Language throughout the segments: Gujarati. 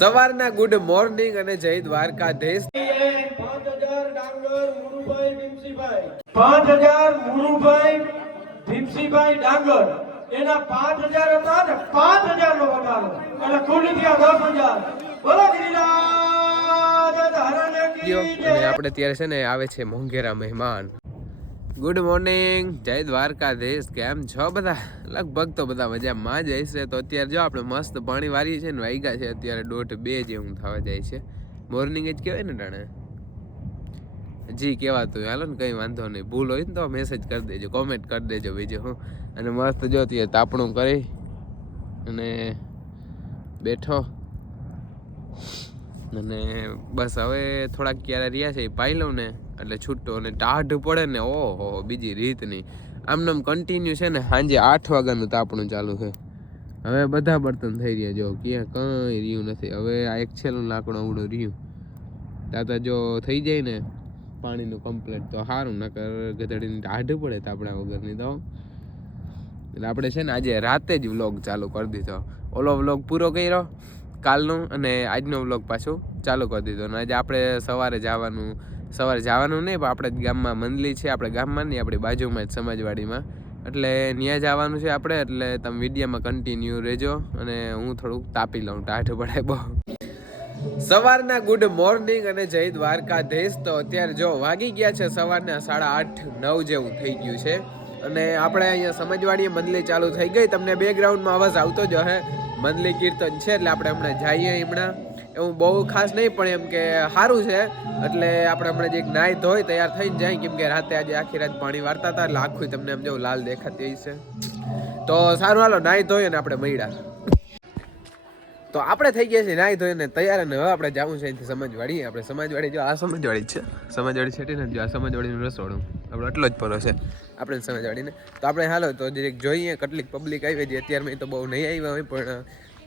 સવારના ગુડ મોર્નિંગ અને જય દ્વારકાધીશ. 5000 ડાંગર મુરુભાઈ ભીમસીભાઈ, 5000 મુરુભાઈ ભીમસીભાઈ ડાંગર, એના 5000 હતા ને 5000 નો વધારો એટલે કુલ થયા 10000. બોલો ગિરિરાજ ધારાને કી જય. અને આપણે ત્યારે છે ને આવે છે મોંઘેરા મહેમાન. ગુડ મોર્નિંગ, જય દ્વારકાધીશ. કેમ છો બધા? લગભગ તો બધા મજામાં જ હશે. તો અત્યારે જો આપણે મસ્ત પાણી વારીએ છીએ ને વાગ્યા છે અત્યારે 1:30 જેવું થવા જાય છે. મોર્નિંગ જ કહેવાય ને ટાણે જી કહેવાતું. હાલો ને કંઈ વાંધો નહીં, ભૂલ હોય ને તો મેસેજ કરી દેજો, કોમેન્ટ કરી દેજો બીજું હું. અને મસ્ત જો અત્યારે તાપણું કરી અને બેઠો અને બસ હવે થોડાક ક્યારે રહ્યા છે એ પાઈ લઉં ને એટલે છૂટો. અને ટાઢ પડે ને ઓહો બીજી રીત નહીં. આમ કન્ટિન્યુ છે ને સાંજે 8 વાગ્યાનું તાપણું ચાલુ છે. હવે બધા બર્તન થઈ રહ્યા જો ક્યાં કંઈ રહ્યું નથી. હવે આ એક છેલ્લું લાકડું અવડું રહ્યું તાતા જો થઈ જાય ને પાણીનું કમ્પ્લેટ તો સારું. નકર ગધડીની ટાઢ પડે તાપણા વગરની તો. એટલે આપણે છે ને આજે રાતે જ વ્લોગ ચાલુ કરી દીધો. ઓલો વ્લોગ પૂરો કર્યો કાલનો અને આજનો વ્લોગ પાછો ચાલુ કરી દીધો. અને આજે આપણે સવારે જવાનું નહીં પણ આપણે ગામમાં મંદલી છે, આપણે ગામમાં નહીં આપણી બાજુમાં જ સમાજવાડીમાં, એટલે ત્યાં જવાનું છે આપણે. એટલે તમે વિડીયોમાં કન્ટિન્યુ રહેજો અને હું થોડુંક તાપી લઉં, ટાઢ પડે બહુ. સવારના ગુડ મોર્નિંગ અને જય દ્વારકાધીશ. તો અત્યારે જો વાગી ગયા છે સવારના 8:30-9 જેવું થઈ ગયું છે. અને આપણે અહીંયા સમાજવાડીએ મંદલી ચાલુ થઈ ગઈ. તમને બેકગ્રાઉન્ડમાં અવાજ આવતો જ હશે, મંદલી કીર્તન છે એટલે આપણે હમણાં જઈએ. હમણાં એવું બહુ ખાસ નહીં પણ એમ કે સારું છે એટલે આપણે હમણાં જે એક નાહી ધોઈ તૈયાર થઈને જાય. કેમ કે રાતે આજે આખી રાત પાણી વારતા હતા એટલે આખું તમને એમ જેવું લાલ દેખાતી છે. તો સારું હાલો નાહી ધોઈ અને આપણે મળ્યા. તો આપણે થઈ ગયા છે નાહી ધોઈને તૈયાર અને હવે આપણે જવું છે અહીંથી સમાજવાડી. આપણે સમાજવાડી જો આ સમાજવાડી છે, સમાજવાડી છે ને જો આ સમાજવાડીનું રસોડું આપણો એટલો જ પરો છે આપણે સમાજવાડીને. તો આપણે હાલો તો જે જોઈએ કેટલીક પબ્લિક આવી છે. અત્યારમાં તો બહુ નહીં આવ્યા હોય પણ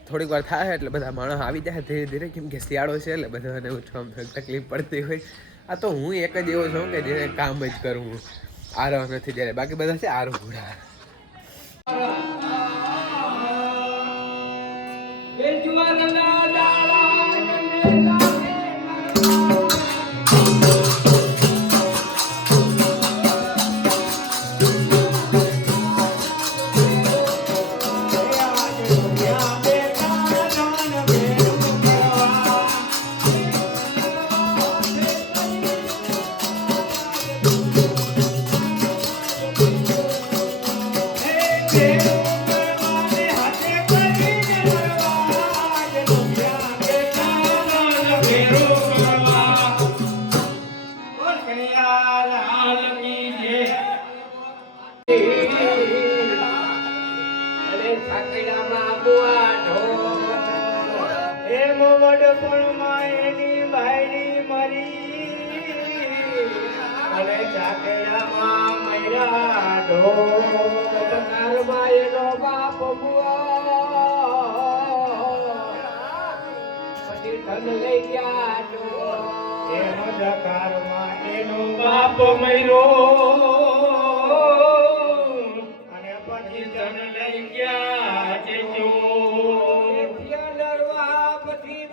થોડીક વાર થાય એટલે બધા માણસ આવી જાય ધીરે ધીરે. કેમ કે શિયાળો છે એટલે બધાને ઉઠવામાં તકલીફ પડતી હોય. આ તો હું એક જ એવો છું કે જે કામ જ કરું, આરો નથી જ્યારે બાકી બધા છે આરો ઘોડા. એનો બાપ મર્યો અને પછી ધન લઈ ગયા છે જો લડવા પછી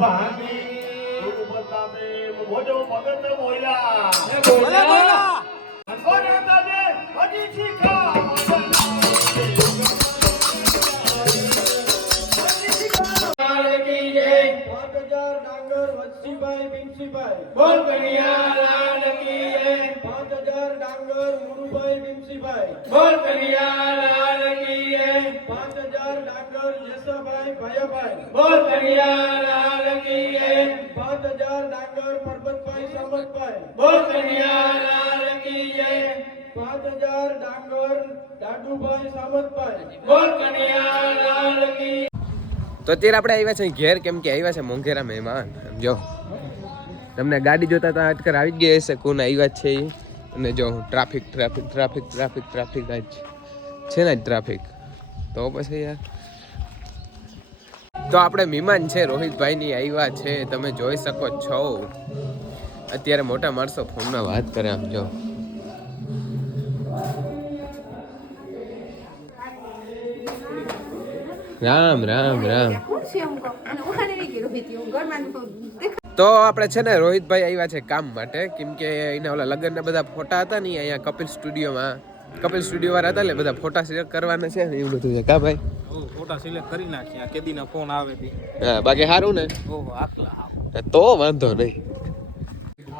ભાંગી ગુરુ બતાવે મોજો ભગત બોલ્યા અનકો રહેતા દે હજી શીખા ડાંગર વત્સીભાઈ ભીમસીભાઈ બોલ કનૈયા લાલ કી જય 5000 ડાંગર મુરુભાઈ ભીમસીભાઈ બોલ કનૈયા લાલ કી જય 5000 ડાંગર યશાભાઈ ભયાભાઈ બોલ કનૈયા લાલ કી જય 5000 ડાંગર પરબતભાઈ સામતભાઈ બોલ કનૈયા લાલ કી જય 5000 ડાંગર દાદુભાઈ સામતભાઈ બોલ કનૈયા લાલ કી તો અત્યારે આપણે આવ્યા છે ઘેર, કેમ કે આવ્યા છે મોંઘેરા મહેમાન. જો તમને ગાડી જોતા તો અટકર આવી જ ગઈ હશે કોણ આવ્યા છે એ. અને જો traffic traffic traffic traffic traffic આજ છે ને જ ટ્રાફિક. તો પછી યાર તો આપણે મહેમાન છે રોહિતભાઈની આવ્યા છે, તમે જોઈ શકો છો. અત્યારે મોટા માણસો ફોનમાં વાત કરે આમ જો. રામ રામ રામ. તો આપણે છે ને રોહિતભાઈ આવ્યા છે કામ માટે, કેમ કે એના ઓલા લગ્નના બધા ફોટા હતા ને અહીંયા કપિલ સ્ટુડિયો વાળા હતા, એટલે બધા ફોટા સિલેક્ટ કરવાના છે ને એવું બધું છે. કા ભાઈ ફોટા સિલેક્ટ કરી નાખ્યા, કેદીના ફોન આવે છે. હા બાકી સારું ને? ઓહો આટલા તો વાંધો નહીં.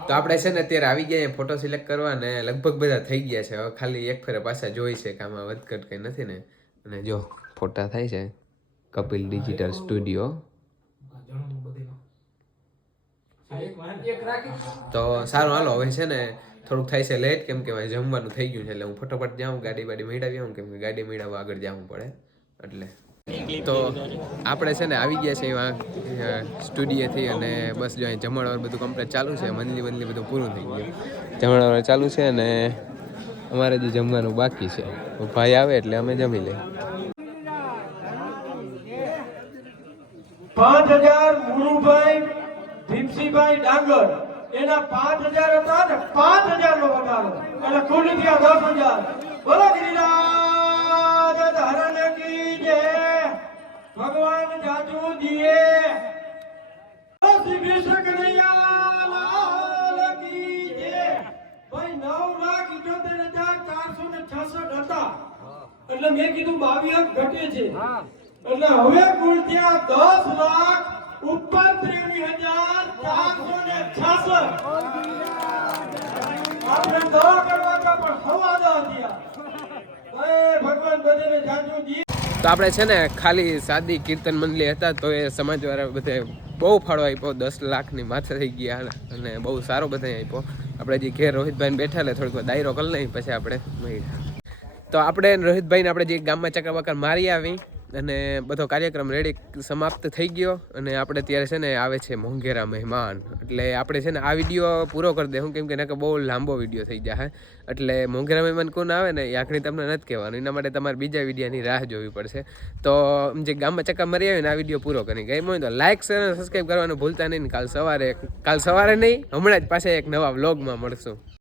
તો આપણે છે ને અત્યારે આવી ગયા ફોટો સિલેક્ટ કરવા ને લગભગ બધા થઈ ગયા છે. હવે ખાલી એક ફેરે પાછા જોઈ છે કે આમાં વધઘટ કંઈ નથી ને. અને જો ફોટા થાય છે કપિલ ડિજિટલ સ્ટુડિયો. તો સારું હાલો, હવે છે ને થોડુંક થાય છે લેટ, કેમ કે જમવાનું થઈ ગયું છે, એટલે હું ફટાફટ જાઉં ગાડી મેળવી આવું, કેમ કે ગાડી મેળવવા આગળ જવું પડે એટલે. તો આપણે છે ને આવી ગયા છે એવા સ્ટુડિયોથી, અને બસ જો અહીં જમણવાર બધું કમ્પ્લીટ ચાલુ છે, મંદલી બધું પૂરું થઈ ગયું, જમણવાર ચાલુ છે અને અમારે જે જમવાનું બાકી છે. ભાઈ આવે એટલે અમે જમી લઈએ. 5000 મુરુભાઈ ભીમસીભાઈ ડાંગર એના 5000 હતા ને 5000 નો વધારો એટલે કુલ થયા 10000. બોલો ગિરિરાજ ધારણ કી જય, ભગવાન જાજુ દિયે, શ્રી કૃષ્ણ કનૈયા લાલ કી જય. ભાઈ 9,78,466 હતા, એટલે મેં કીધું 22 ઘટે છે, એટલે હવે કુલ થયા 10,00,000 ઉપર 23,466. આપણે દવા કરવા કા પણ હવા દવા થયા. ભગવાન બધાને જાજુ દી. તો આપણે છે ને ખાલી સાદી કીર્તન મંડળી હતા, તો એ સમાજવાળા બધે બહુ ફાળો આપ્યો, 10 લાખની માથે થઈ ગયા, અને બહુ સારો બધા આપ્યો. આપણે જે ઘેર રોહિતભાઈને બેઠા એટલે થોડીક દાયરો કરી લઈ પછી આપણે મળ્યા. તો આપણે રોહિતભાઈને આપણે જે ગામમાં ચક્કર બક્કર મારી આવી અને બધો કાર્યક્રમ રેડી સમાપ્ત થઈ ગયો. અને આપણે ત્યારે છે ને આવે છે મોંઘેરા મહેમાન, એટલે આપણે છે ને આ વિડીયો પૂરો કરી દે હું, કેમ કે બહુ લાંબો વિડીયો થઈ જાય. એટલે મોંઘેરા મહેમાન કોણ આવે ને એ આખરી તમને નથી કહેવાનું, એના માટે તમારે બીજા વિડીયોની રાહ જોવી પડશે. તો જે ગામમાં ચક્કર મારી આવીને આ વિડીયો પૂરો કરી ગઈ હોય તો લાઇક શેર અને સબસ્ક્રાઈબ કરવાનું ભૂલતા નહીં. કાલ સવારે નહીં, હમણાં જ પાછા એક નવા વ્લોગમાં મળશું.